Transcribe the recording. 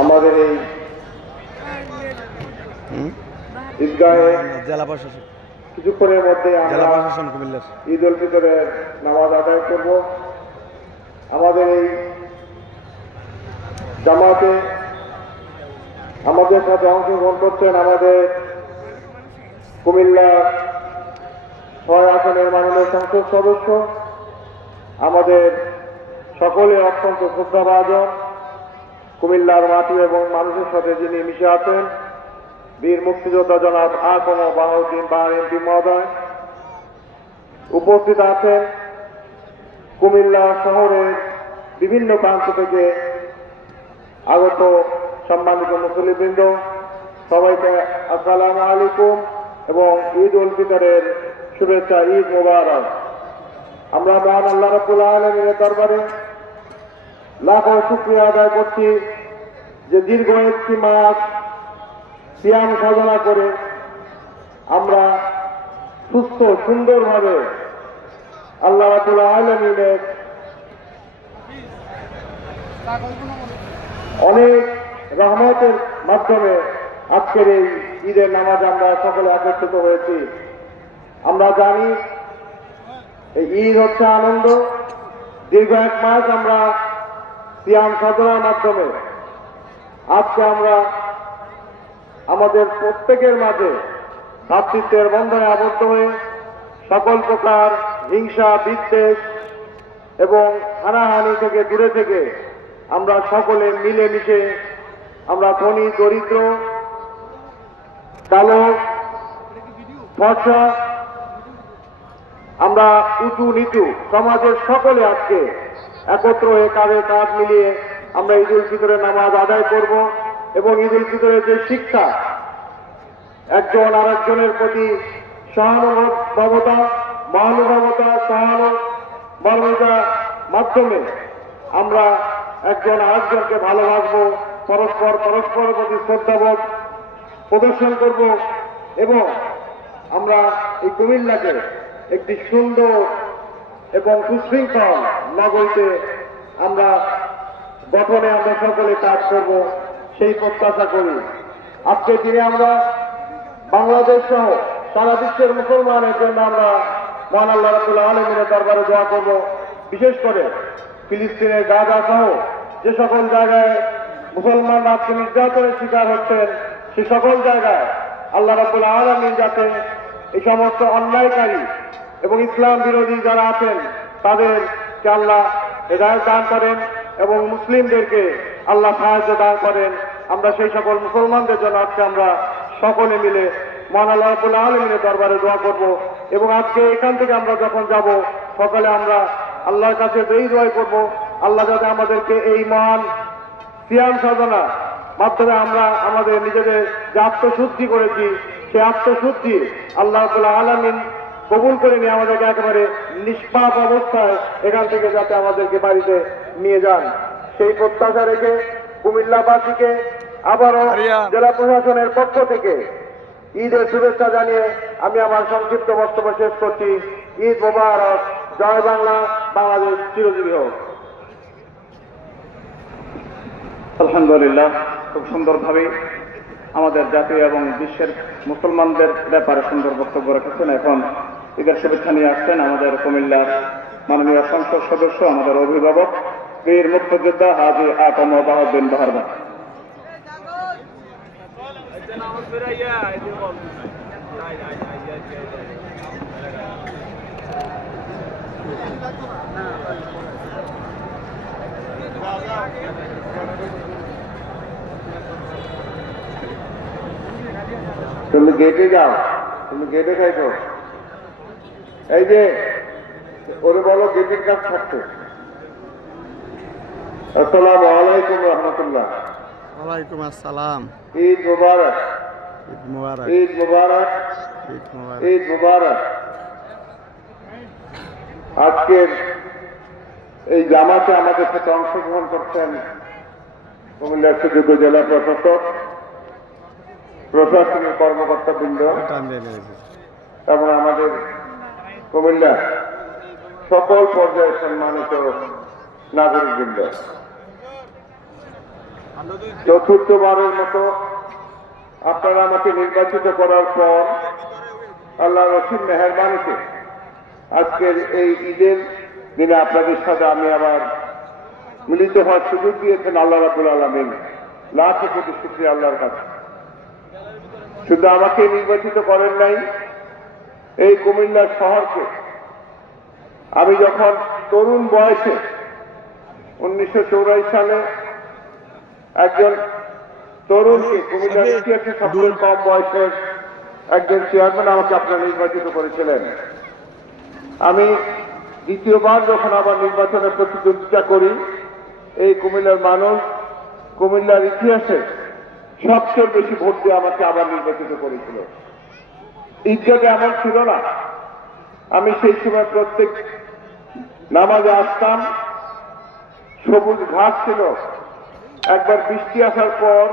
আমাদের এই ঈদগাহে জেলা প্রশাসন কিছুক্ষণের মধ্যে জেলা আমরা প্রশাসন কুমিল্লার ঈদ উল ফিতরের নামাজ আদায় করব। আমাদের এই জামাতে আমাদের সাথে অংশগ্রহণ করছেন আমাদের কুমিল্লা ৬ আসনের মাননীয় সংসদ সদস্য, আমাদের সকলে অত্যন্ত শ্রদ্ধাভাজন, কুমিল্লার মাটি এবং মানুষের সাথে যিনি মিশে আছেন, বীর মুক্তিযোদ্ধা জনাব আকম বাহাউদ্দিন বাহার এমপি মহোদয়। উপস্থিত আছেন কুমিল্লা শহরের বিভিন্ন প্রান্ত থেকে আগত সম্মানিত মুসল্লিবৃন্দ, সবাইকে আসসালামু আলাইকুম এবং ঈদ উল ফিতরের শুভেচ্ছা, ঈদ মোবারক। আমরা মহান আল্লাহ রাব্বুল আলামিনের দরবারে লাখো শুকরিয়া আদায় করছি যে দীর্ঘ একটি মাস সিয়াম সাধনা করে আমরা সুস্থ সুন্দরভাবে আল্লাহ রাব্বুল আলামিনের অনেক রহমতের মাধ্যমে আজকের এই ঈদের নামাজ আমরা সকলে একত্রিত হয়েছি। আমরা জানি এই ঈদ হচ্ছে আনন্দ। দীর্ঘ এক মাস আমরা সিয়াম সাধনার মাধ্যমে আজকে আমরা আমাদের প্রত্যেকের মাঝে ভ্রাতৃত্বের বন্ধনে আবদ্ধ হয়ে সকল প্রকার হিংসা বিদ্বেষ এবং হানাহানি থেকে দূরে থেকে আমরা সকলে মিলেমিশে আমরা ধনী দরিদ্র কালো ফর্সা আমরা উঁচু নিচু সমাজের সকলে আজকে একত্র হয়ে কাঁধে কাঁধ মিলিয়ে আমরা ঈদ উল ফিতরের নামাজ আদায় করব এবং ঈদ উল ফিতরের যে শিক্ষা একজন আরেকজনের প্রতি সহানুভূতি মহানুভবতা সহানুভূতির মাধ্যমে আমরা একজন আরেকজনকে ভালোবাসবো, পরস্পরের প্রতি শ্রদ্ধাবোধ প্রদর্শন করব এবং আমরা এই কুমিল্লাকে একটি সুন্দর এবং সুশৃঙ্খল নগরীতে আমরা গঠনে আমরা সকলে কাজ করব সেই প্রত্যাশা করি। আজকের দিনে আমরা বাংলাদেশ সহ সারা বিশ্বের মুসলমানের জন্য আমরা মহান আল্লাহ রাব্বুল আলামিনের দরবারে দোয়া করব। বিশেষ করে ফিলিস্তিনের গাজা সহ যে সকল জায়গায় মুসলমানরা আজকে নির্যাতনের শিকার হচ্ছেন, সে সকল জায়গায় আল্লাহ রাব্বুল আলামিন যাতে এই সমস্ত অন্যায়কারী এবং ইসলাম বিরোধী যারা আছেন তাদেরকে আল্লাহ হেদায়েত দান করেন এবং মুসলিমদেরকে আল্লাহ সাহায্য দান করেন। আমরা সেই সকল মুসলমানদের জন্য আজকে আমরা সকলে মিলে মহান আল্লাহ রাব্বুল আলামিনের দরবারে দোয়া করব এবং আজকে এখান থেকে আমরা যখন যাব সকালে আমরা আল্লাহর কাছে এই দোয়া করব, আল্লাহ যাতে আমাদেরকে এই মহান সিয়াম সাধনা মাধ্যমে আমরা আমাদের নিজেদের যে আত্মশুদ্ধি করেছি সেই আত্মশুদ্ধি আল্লাহ রাব্বুল আলামিন কবুল করে নিয়ে আমাদেরকে একেবারে নিষ্পাপ অবস্থায় এখান থেকে যাতে আমাদেরকে বাড়িতে নিয়ে যান সেই প্রত্যাশা রেখে কুমিল্লাবাসীকে আবারও জেলা প্রশাসনের পক্ষ থেকে ঈদের শুভেচ্ছা জানিয়ে আমি আমার সংক্ষিপ্ত বক্তব্য শেষ করছি। ঈদ মোবারক। জয় বাংলা, বাংলাদেশ চিরজীবী হোক। আলহামদুলিল্লাহ, খুব সুন্দরভাবে আমাদের জাতীয় এবং বিশ্বের মুসলমানদের ব্যাপারে সুন্দর বক্তব্য রেখেছেন। এখন ঈদের শুভেচ্ছা নিয়ে আসছেন আমাদের কুমিল্লার মাননীয় সংসদ সদস্য, আমাদের অভিভাবক, বীর মুক্তিযোদ্ধা হাজী আকম বাহাউদ্দিন বাহার ভাই। তুমি গেটে যাও, তুমি গেটে খাইছো, এই যে ওরে বলো গেটের কাজ থাকতে। আসসালামু আলাইকুম রহমতুল্লাহ। ওয়ালাইকুম আসসালাম। ঈদ মুবারক, ঈদ মুবারক, ঈদ মুবারক, ঈদ মুবারক। ঈদ মুবারক। আজকের এই জামাতে আমাদের সাথে অংশগ্রহণ করছেন কুমিল্লার সুযোগ্য জেলা প্রশাসক, প্রশাসনিক কর্মকর্তাবৃন্দ এবং আমাদের কুমিল্লা সকল পর্যায়ে সম্মানিত নাগরিকবৃন্দ। চতুর্থবারের মতো আপনারা আমাকে নির্বাচিত করার পর আল্লাহর অসীম মেহেরবানিতে আজকের এই ঈদের দিনে আপনাদের সাথে আমি আবার মিলিত হওয়ার সুযোগ দিয়েছেন আল্লাহ রাব্বুল আলামিন। লাখ কোটি শুকরিয়া আল্লাহর কাছে। শুধু আমাকে নির্বাচিত করেন নাই, এই কুমিল্লা শহরকে আমি যখন তরুণ বয়সে 1984 সালে একজন তরুণকে কুমিল্লার ইতিহাসে সবচেয়ে কম বয়সের একজন চেয়ারম্যান আমাকে আপনারা নির্বাচিত করেছিলেন। আমি দ্বিতীয়বার যখন আবার নির্বাচনে প্রতিদ্বন্দ্বিতা করি, এই কুমিল্লার মানুষ কুমিল্লার ইতিহাসে সবচেয়ে বেশি ভোট দিয়ে আমাকে আবার নির্বাচিত করেছিল। ঈদগাহটা এমন ছিল না, আমি সেই সময় প্রত্যেক নামাজে আসতাম, সবুজ ঘাস ছিল। একবার বৃষ্টি আসার পর